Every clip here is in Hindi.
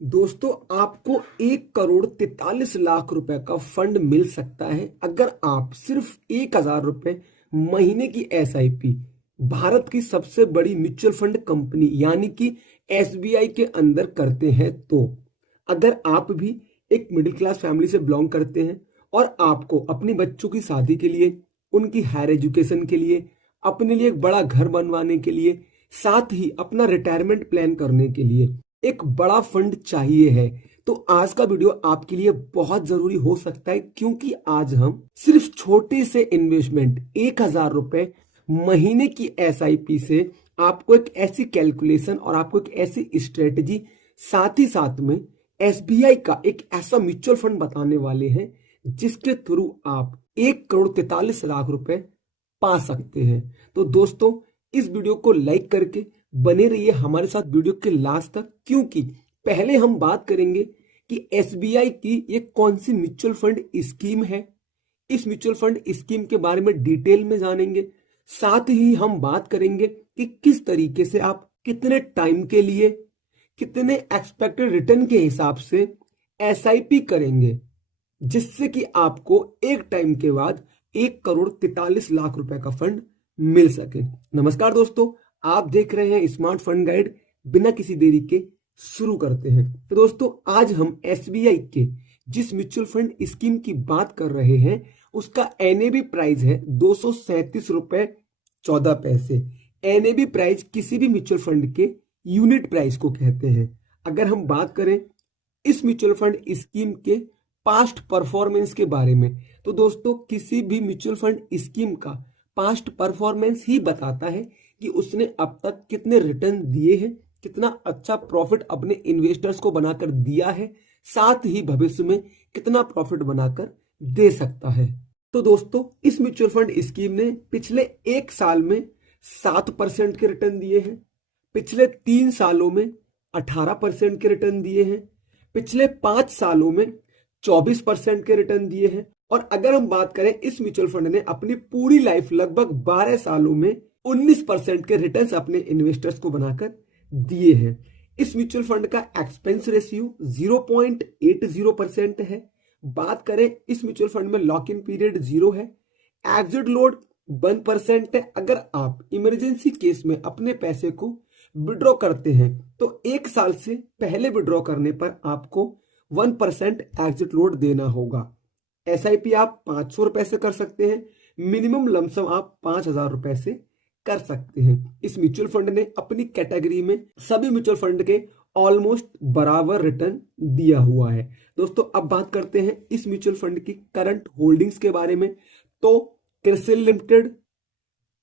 दोस्तों, आपको 1 करोड़ 43 लाख रुपए का फंड मिल सकता है अगर आप सिर्फ 1,000 रुपए महीने की एसआईपी भारत की सबसे बड़ी म्यूचुअल फंड कंपनी यानी कि एसबीआई के अंदर करते हैं। तो अगर आप भी एक मिडिल क्लास फैमिली से बिलोंग करते हैं और आपको अपने बच्चों की शादी के लिए, उनकी हायर एजुकेशन के लिए, अपने लिए एक बड़ा घर बनवाने के लिए, साथ ही अपना रिटायरमेंट प्लान करने के लिए एक बड़ा फंड चाहिए है, तो आज का वीडियो आपके लिए बहुत जरूरी हो सकता है, क्योंकि आज हम सिर्फ छोटे से इन्वेस्टमेंट 1,000 रुपए महीने की एसआईपी से आपको एक ऐसी कैलकुलेशन और आपको एक ऐसी स्ट्रेटजी, साथ ही साथ में एसबीआई का एक ऐसा म्यूचुअल फंड बताने वाले हैं जिसके थ्रू आप 1 करोड़ 43 लाख रुपए पा सकते हैं। तो दोस्तों, इस वीडियो को लाइक करके बने रहिए हमारे साथ वीडियो के लास्ट तक, क्योंकि पहले हम बात करेंगे कि एसबीआई की ये कौन सी म्यूचुअल फंड स्कीम है। इस म्यूचुअल फंड स्कीम के बारे में डिटेल में जानेंगे। साथ ही हम बात करेंगे कि किस तरीके से आप कितने टाइम के लिए, कितने एक्सपेक्टेड रिटर्न के हिसाब से एसआईपी करेंगे, जिससे कि आपको एक टाइम के बाद 1 करोड़ 43 लाख रुपए का फंड मिल सके। नमस्कार दोस्तों, आप देख रहे हैं स्मार्ट फंड गाइड। बिना किसी देरी के शुरू करते हैं। तो दोस्तों, आज हम एसबीआई के जिस म्यूचुअल फंड स्कीम की बात कर रहे हैं उसका एनएबी प्राइस है 237 रुपए 14 पैसे। एनएबी प्राइस किसी भी म्यूचुअल फंड के यूनिट प्राइस को कहते हैं। अगर हम बात करें इस म्यूचुअल फंड स्कीम के पास्ट परफॉर्मेंस के बारे में, तो दोस्तों किसी भी म्यूचुअल फंड स्कीम का पास्ट परफॉर्मेंस ही बताता है कि उसने अब तक कितने रिटर्न दिए हैं, कितना अच्छा प्रॉफिट अपने इन्वेस्टर्स को बनाकर दिया है, साथ ही भविष्य में कितना प्रॉफिट बनाकर दे सकता है। तो दोस्तों, इस म्यूचुअल फंड स्कीम ने पिछले 1 साल में 7% के रिटर्न दिए हैं, पिछले 3 सालों में 18% के रिटर्न दिए हैं, पिछले 5 सालों में 24% के रिटर्न दिए हैं। और अगर हम बात करें, इस म्यूचुअल फंड ने अपनी पूरी लाइफ लगभग 12 सालों में 19% के रिटर्न्स अपने इन्वेस्टर्स को बनाकर दिए हैं। इस म्यूचुअल फंड का एक्सपेंस रेशियो 0.80% है। बात करें, इस म्यूचुअल फंड में लॉक इन पीरियड 0 है। एग्जिट लोड 1% है। अगर आप इमरजेंसी केस में अपने पैसे को विड्रॉ करते हैं तो 1 साल से पहले विड्रॉ करने पर आपको 1% एग्जिट लोड देना होगा। एसआईपी आप 500 रुपए से कर सकते हैं। मिनिमम लमसम आप 5,000 रुपए से कर सकते हैं। इस म्यूचुअल फंड ने अपनी कैटेगरी में सभी म्यूचुअल फंड के ऑलमोस्ट बराबर रिटर्न दिया हुआ है। दोस्तों, अब बात करते हैं इस म्यूचुअल फंड की करंट होल्डिंग्स के बारे में। तो CRISIL limited,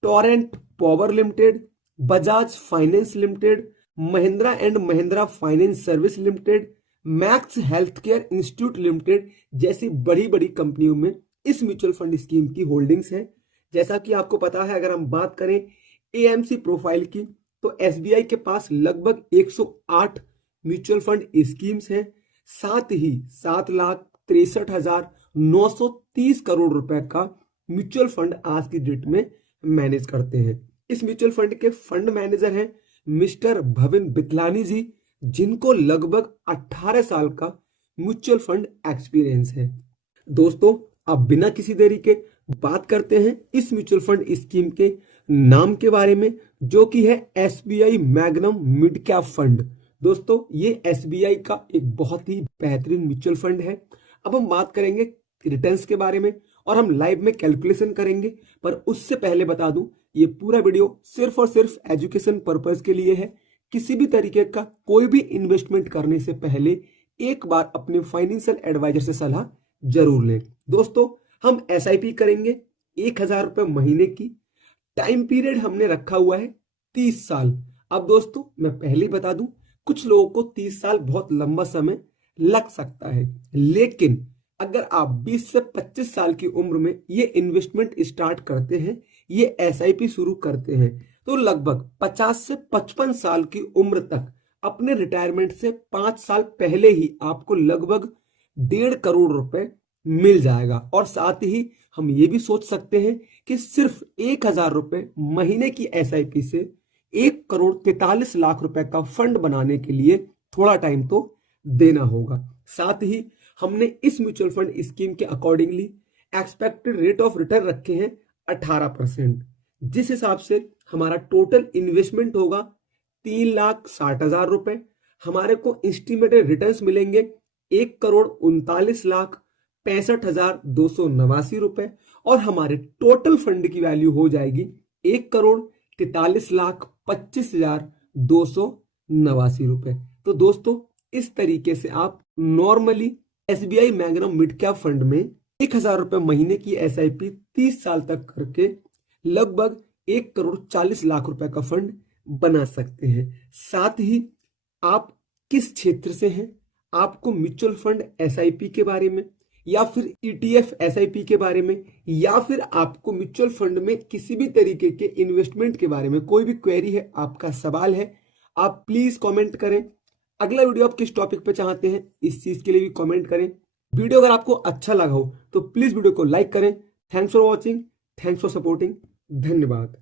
Torrent power limited, Bajaj finance limited, Mahindra and Mahindra finance service limited, max health care institute limited जैसी बड़ी बड़ी कंपनियों में इस म्यूचुअल फंड स्कीम की होल्डिंग्स है। जैसा कि आपको पता है, अगर हम बात करें एएमसी प्रोफाइल की, तो एसबीआई के पास लगभग 108 म्यूचुअल फंड स्कीम्स हैं। साथ ही 7,63,930 करोड़ रुपए का म्यूचुअल फंड आज की डेट में मैनेज करते हैं। इस म्यूचुअल फंड के फंड मैनेजर हैं मिस्टर भविन बितलानी जी, जिनको लगभग 18 साल का म्यूचुअल फंड एक्सपीरियंस है। दोस्तों, अब बिना किसी देरी के बात करते हैं इस म्यूचुअल फंड स्कीम के नाम के बारे में, जो कि है SBI magnum mid cap fund. दोस्तों, ये एसबीआई का एक बहुत ही बेहतरीन म्यूचुअल फंड है। अब हम बात करेंगे रिटर्न्स के बारे में और हम लाइव में कैलकुलेशन करेंगे, पर उससे पहले बता दूं, ये पूरा वीडियो सिर्फ और सिर्फ एजुकेशन पर्पज के लिए है। किसी भी तरीके का कोई भी इन्वेस्टमेंट करने से पहले एक बार अपने फाइनेंशियल एडवाइजर से सलाह जरूर लें। दोस्तों, हम एसआईपी करेंगे 1,000 रुपए महीने की। टाइम पीरियड हमने रखा हुआ है 30 साल। अब दोस्तों, मैं पहले ही बता दूं, कुछ लोगों को 30 साल बहुत लंबा समय लग सकता है, लेकिन अगर आप 20 से 25 साल की उम्र में ये इन्वेस्टमेंट स्टार्ट करते हैं, ये एसआईपी शुरू करते हैं, तो लगभग 50 से 55 साल की उम्र तक अपने रिटायरमेंट से 5 साल पहले ही आपको लगभग 1.5 करोड़ रुपए मिल जाएगा। और साथ ही हम ये भी सोच सकते हैं कि सिर्फ 1,000 रुपए महीने की एसआईपी से 1 करोड़ 43 लाख रुपए का फंड बनाने के लिए थोड़ा टाइम तो देना होगा। साथ ही हमने इस म्यूचुअल फंड स्कीम के accordingly expected rate of return रखे हैं 18%, जिस हिसाब से हमारा टोटल इन्वेस्टमेंट होगा 3,60,000 रुपए। हमारे को एस्टिमेटेड रिटर्न्स मिलेंगे 1,39,65,289 रुपए और हमारे टोटल फंड की वैल्यू हो जाएगी 1,43,25,289 रुपए। तो दोस्तों इस तरीके से आप normally SBI magnum mid cap fund में 1,000 रुपए महीने की SIP 30 साल तक करके लगभग 1,40,00,000 रुपए का फंड बना सकते हैं। साथ ही आप किस क्षेत्र से हैं, आपको म्यूचुअल फंड SIP के बारे में या फिर ETF SIP के बारे में या फिर आपको म्यूचुअल फंड में किसी भी तरीके के इन्वेस्टमेंट के बारे में कोई भी क्वेरी है, आपका सवाल है, आप प्लीज कमेंट करें। अगला वीडियो आप किस टॉपिक पे चाहते हैं इस चीज के लिए भी कमेंट करें। वीडियो अगर आपको अच्छा लगा हो तो प्लीज वीडियो को लाइक करें। Thanks for watching, thanks for supporting, धन्यवाद।